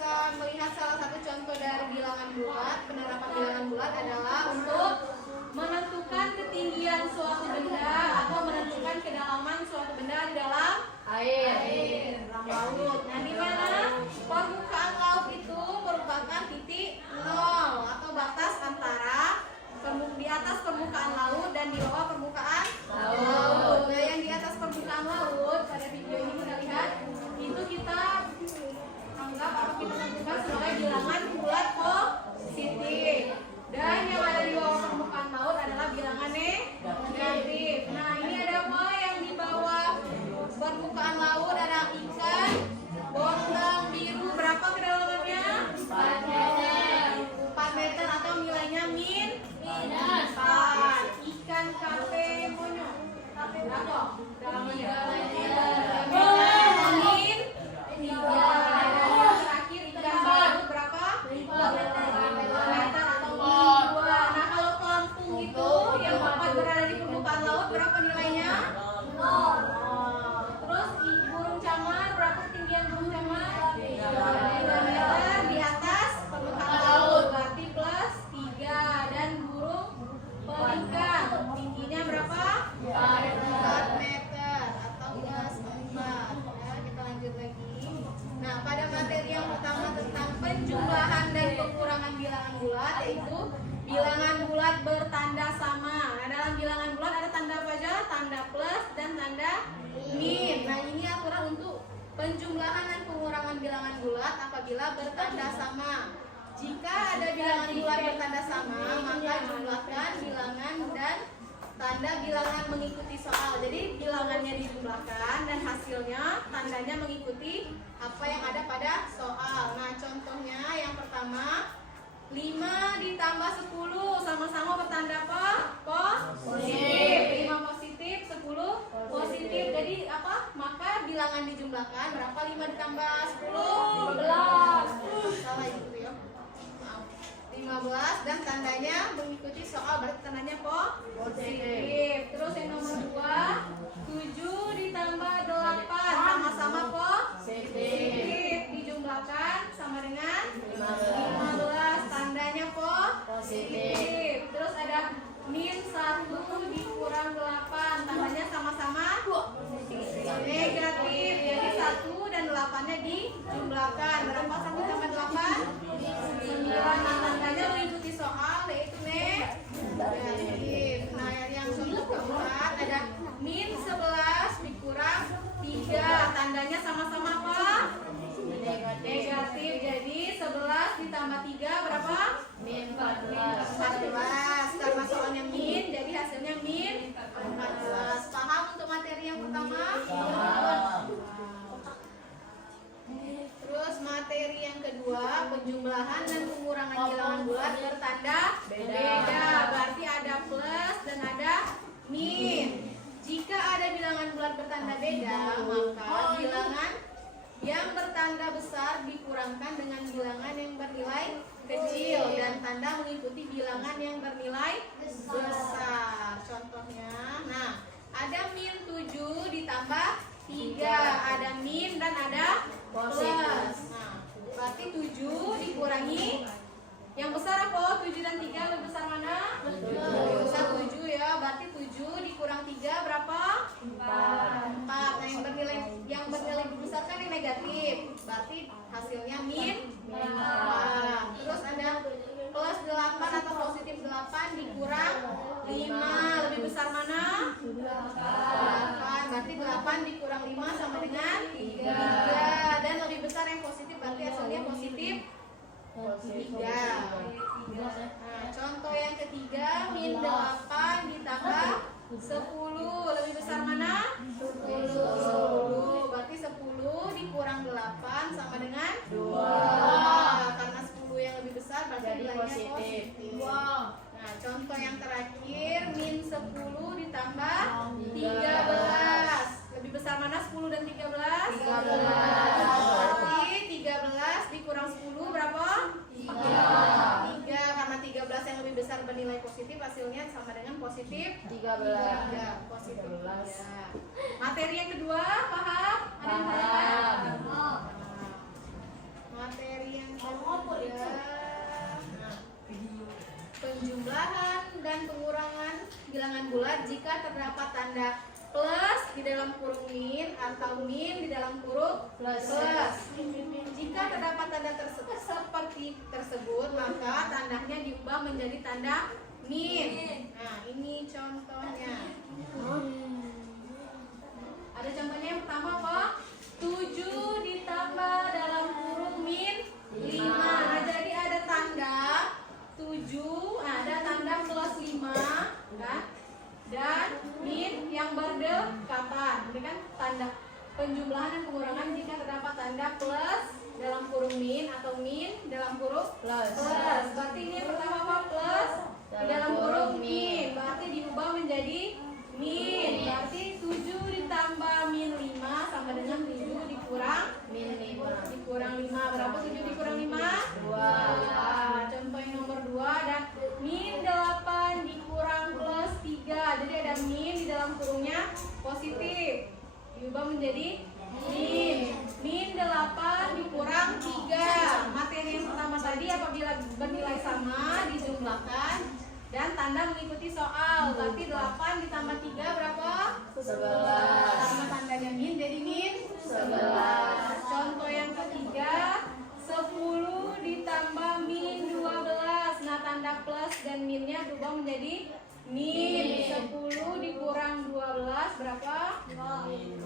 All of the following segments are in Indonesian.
bisa melihat salah satu contoh dari bilangan bulat. Penerapan bilangan bulat adalah untuk menentukan ketinggian suatu benda atau menentukan kedalaman suatu benda di dalam air, dalam laut. Nah, di mana permukaan laut itu merupakan titik nol atau batas antara di atas permukaan laut dan di bawah permukaan laut. Nah, yang di atas permukaan laut pada video ini kita lihat itu kita anggap atau kita tentukan sebagai bilangan bulat positif. Dan yang ada di bawah permukaan laut adalah bilangan negatif. Nah, ini ada apa yang di bawah permukaan laut? Ada ikan bondang biru. Berapa kedalamannya? 4 meter. 4 meter atau nilainya minus 4. Ikan kape monyong. Berapa? Kedalamannya? 3 meter. Min 3. Terakhir ikan baru berapa? 5 meter atau min 2. Nah, kalau pelampung itu yang tepat berada di permukaan laut berapa nilainya? 0. Terus burung camar, berapa ketinggian burung camar? 3 meter di atas permukaan laut, berarti plus 3. Dan burung pelikan tingginya berapa? 4 meter atau plus 4. Ya, kita lanjut lagi. Nah, pada materi yang pertama tentang penjumlahan dan pengurangan bilangan bulat, yaitu bilangan bulat bertanda sama. Nah, dalam bilangan bulat ada tanda apa aja? Tanda plus dan tanda min. Nah, ini aturan untuk penjumlahan dan pengurangan bilangan bulat apabila bertanda sama. Jika ada bilangan bulat bertanda sama, maka jumlahkan bilangan dan tanda bilangan mengikuti soal. Jadi bilangannya dijumlahkan dan hasilnya tandanya mengikuti apa yang ada pada soal. Nah, contohnya yang pertama 5 ditambah 10 sama-sama bertanda apa? Positif. 5 positif, 10 positif. Jadi apa? Maka bilangan dijumlahkan. Berapa 5 ditambah 10? 15. Salah itu ya. Maaf. 15 dan tandanya mengikuti soal, berarti tandanya positif. Terus yang nomor 2 7 ditambah 8 sama-sama positif. Dijumlahkan sama dengan 15, tandanya positif. Terus ada min 1 dikurang 8, tandanya sama-sama negatif. Jadi 1 dan 8-nya dijumlahkan. Berapa 1 tambah 8? 9. Nah, tandanya mengikuti soal yaitu negatif. Nah, yang contoh keempat ada min 11 dikurang 3, tandanya sama-sama apa? Negatif. Jadi 11 ditambah 3 berapa? Min 14. Karena soalnya min, jadi hasilnya min 14. Paham untuk materi yang pertama? Terus materi yang kedua, penjumlahan dan pengurangan bilangan bulat bertanda beda. Berarti ada plus dan ada min. Jika ada bilangan bulat bertanda beda, maka bilangan yang bertanda besar dikurangkan dengan bilangan yang bernilai kecil dan tanda mengikuti bilangan yang bernilai besar. Contohnya, nah, ada min 7 ditambah 3, ada min dan ada plus. Nah, berarti 7 dikurangi yang besar apa? 7 dan 3 lebih besar mana? Besar 7 ya, berarti 7 dikurang 3 berapa? 4. Nah, yang bernilai besar kan yang negatif, berarti hasilnya min 4. Terus ada plus 8 atau positif 8 dikurang 5, lebih besar mana? 8. Berarti 8 dikurang 5 sama dengan 3. Dan lebih besar yang positif, berarti hasilnya positif 3. Nah, contoh yang ketiga, min 8 ditambah 10, lebih besar mana? 10. Berarti 10 dikurang 8 sama dengan 2. Karena 10 yang lebih besar berarti nilainya positif. Nah, contoh yang terakhir, min 10 ditambah 13. Lebih besar mana 10 dan 13? 13. Berarti 13 dikurang 10 berapa? 3. Karena 13 yang lebih besar bernilai positif, hasilnya sama dengan positif 13. Positif 3. Materi yang kedua, paham? Ada yang paham? Materi bulat jika terdapat tanda plus di dalam kurung min atau min di dalam kurung plus. Jika terdapat tanda tersebut seperti tersebut, maka tandanya diubah menjadi tanda min. Nah, ini contohnya. Ada contohnya yang pertama apa? 7 ditambah dalam kurung min 5. Nah, jadi ada tanda 7, ada tanda plus 5, kan? Dan min yang berdekatan. Ini kan tanda penjumlahan dan pengurangan jika terdapat tanda plus dalam kurung min atau min dalam kurung plus. Berarti ini yang pertama apa? Plus di dalam kurung min. Berarti diubah menjadi min. Berarti 7 ditambah min 5 sama dengan 7 dikurang min 5. Dikurang 5. Berapa 7 dikurang 5? 2. Contoh yang nomor 2 ada min 8 dikurang plus 3. Jadi ada min di dalam kurungnya positif. Diubah menjadi min. Min 8 dikurang 3. Materi yang pertama tadi apabila bernilai sama dijumlahkan dan tanda mengikuti soal. Berarti 8 ditambah 3 berapa? 11. Karena tandanya min jadi min 11. Contoh yang ketiga 10 ditambah min 12. Nah, tanda plus dan minnya berubah menjadi min. 10 dikurang 12 berapa?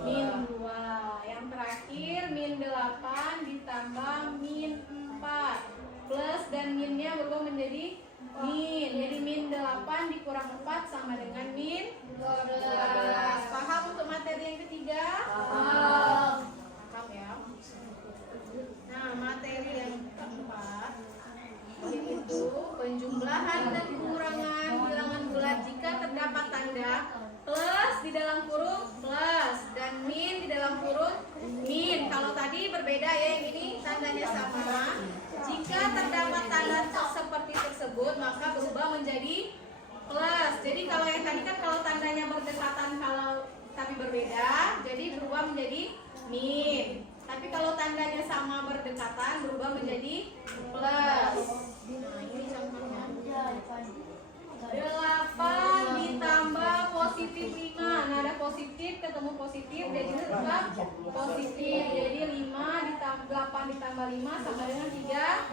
Min 2. Yang terakhir min 8 ditambah min 4. Plus dan minnya berubah menjadi min. Jadi min 8 dikurang 4 sama dengan min 12. Paham untuk materi yang ketiga? Paham ya. Nah, materi yang keempat yaitu penjumlahan dan pengurangan bilangan bulat jika terdapat tanda plus di dalam kurung plus dan min di dalam kurung min. Kalau tadi berbeda ya, yang ini tandanya sama. Jika terdapat tanda seperti tersebut maka berubah menjadi plus. Jadi kalau yang tadi kan kalau tandanya berdekatan kalau tapi berbeda, jadi berubah menjadi min. Tapi kalau tandanya sama berdekatan berubah menjadi plus. Nah, ini contohnya. 8 ditambah positif 5. Nah, ada positif ketemu positif jadi tetap positif. Jadi 5 ditambah 8 ditambah 5 sama dengan 13.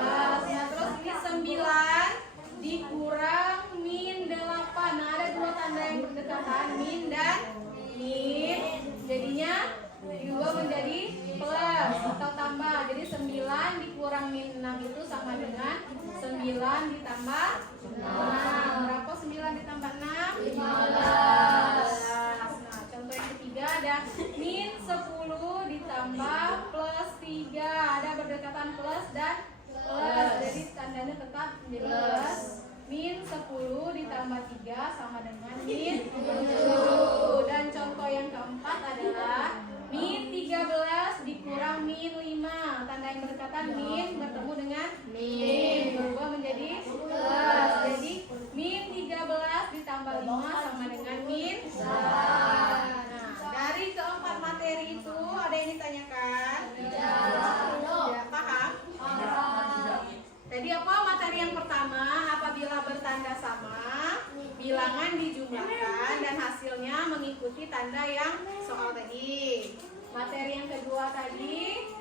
Nah, terus ini 9 dikurang min 8. Nah, ada dua tanda yang berdekatan, min dan min. Jadinya diubah menjadi plus atau tambah. Jadi 9 dikurang min 6 itu sama dengan 9 ditambah 6. Berapa 9 ditambah 6? 15. Nah, contoh yang ketiga ada min 10 ditambah plus 3. Ada berdekatan plus dan plus. Jadi tandanya tetap menjadi plus. Min 10 ditambah 3 sama dengan min 7. Dan contoh yang keempat adalah min 13 dikurang min 5. Tanda yang berdekatan min bertemu dengan min berubah menjadi plus. Jadi min 13 ditambah 5 sama dengan min 9. Nah, dari keempat materi itu ada yang ditanyakan? Tidak. Paham? Tadi apa materi yang pertama? Apabila bertanda sama, bilangan dijumlahkan dan hasilnya mengikuti tanda yang soal tadi. Materi yang kedua tadi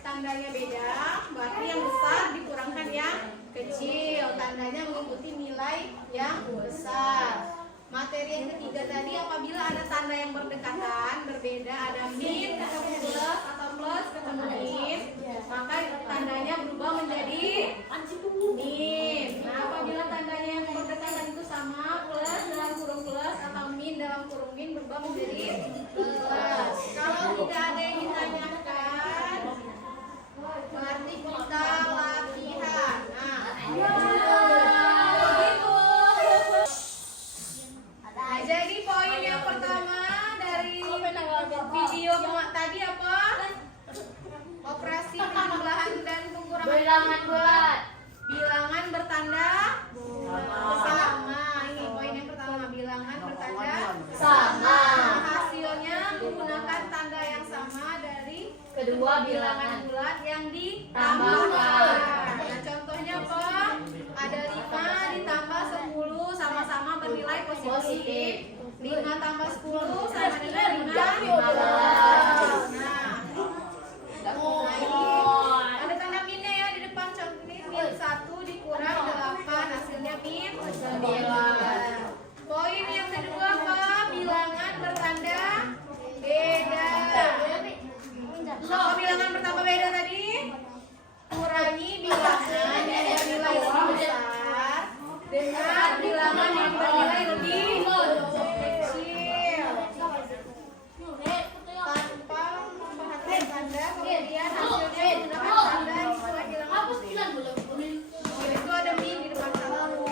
tandanya beda, berarti yang besar dikurangkan yang kecil. Tandanya mengikuti nilai yang besar. Materi yang ketiga tadi apabila ada tanda yang berdekatan, berbeda, ada min ketemu plus atau plus ketemu min, maka tandanya berubah menjadi min. Nah, apabila tandanya yang berdekatan itu sama, plus dalam kurung plus atau min dalam kurung min berubah menjadi plus. Kalau tidak ada yang ditanyakan, berarti kita latihan. Nah, jadi poin yang pertama dari video tadi apa? Operasi penjumlahan dan pengurangan bilangan bulat. Bilangan bertanda sama. Ini poin yang pertama, bilangan bertanda Sama. Hasilnya menggunakan tanda yang sama dari Kedua bilangan bulat yang ditambahkan. Nah, contohnya apa? Ada 5 ditambah 10 sama-sama positif. 5 tambah 10 sama dengan 15. Nah, ada tanda minnya ya di depan contoh ini. Min 1 dikurang 8 hasilnya min 9. Poin yang kedua apa? Bilangan bertanda beda. Apa bilangan pertama beda tadi? Kurangi bilangan yang bernilai lebih besar dengan bilangan yang bernilai lebih kecil. Tanpa memperhatikan tanda, kemudian hasilnya menggunakan tanda istilah bilangan. Itu ada min di depan satu.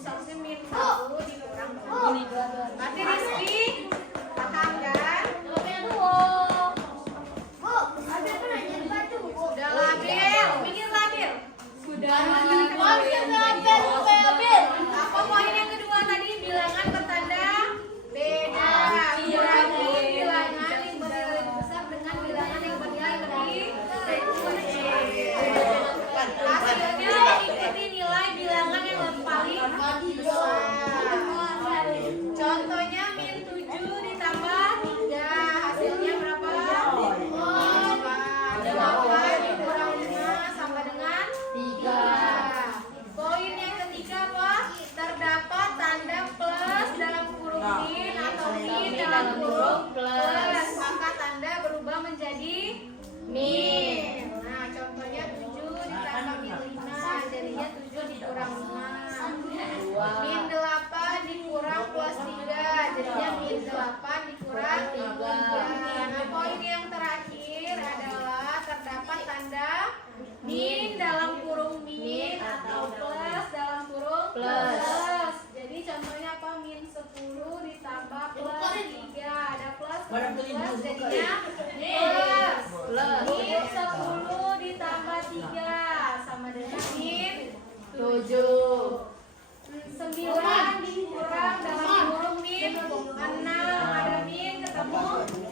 Seharusnya min 1 dikurang. Berarti Rizky paham kan? Sudah labil, mikir labil. Sudah labil. Apa poin yang kedua tadi? Bilangan bertanda beda. Kurangi bilangan yang bernilai lebih besar dengan bilangan yang bernilai lebih kecil. Hasilnya ikuti nilai bilangan yang paling besar. Contohnya min 7 ditambah 3. Hasilnya berapa? 8 dikurang 5 sama dengan 3. Poin yang ketiga apa? Terdapat tanda plus dalam kurung min atau min dalam kurung plus. Maka tanda berubah menjadi min. Nah, contohnya 7 ditambah min 5 jadinya 7 dikurang 5. Min 8 dikurang plus 3 jadinya min 8 dikurang 3. Nah, poin yang terakhir adalah terdapat tanda min dalam kurung min atau plus dalam kurung plus. Jadi contohnya apa? Min 10 ditambah plus 3. Ada plus plus jadinya plus. Min 10 ditambah 3 sama dengan min 7. 9 dikurang dalam kurung min 6. Ada min ketemu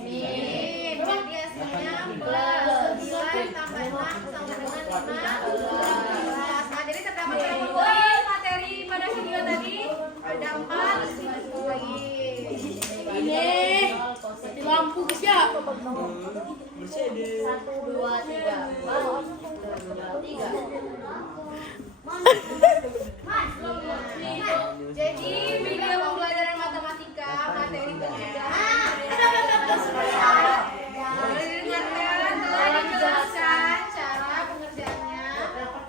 min. Jadi hasilnya plus. 9 tambah 6 sama dengan 15. Nah, jadi terdapat berapa poin materi pada video tadi? Ada 4 poin. Ini lampu siap. 1, 2, 3, 4, 3. Jadi video pembelajaran matematika materi ketiga boleh didengarkan, telah dijelaskan cara pengerjaannya.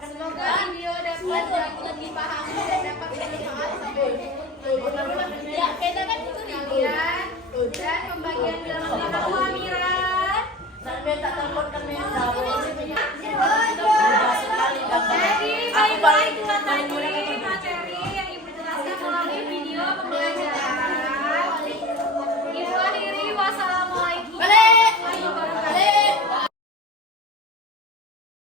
Semoga video dapat dipahami dan dapat bermanfaat kalian. Dan pembagian bilangan aku Amira.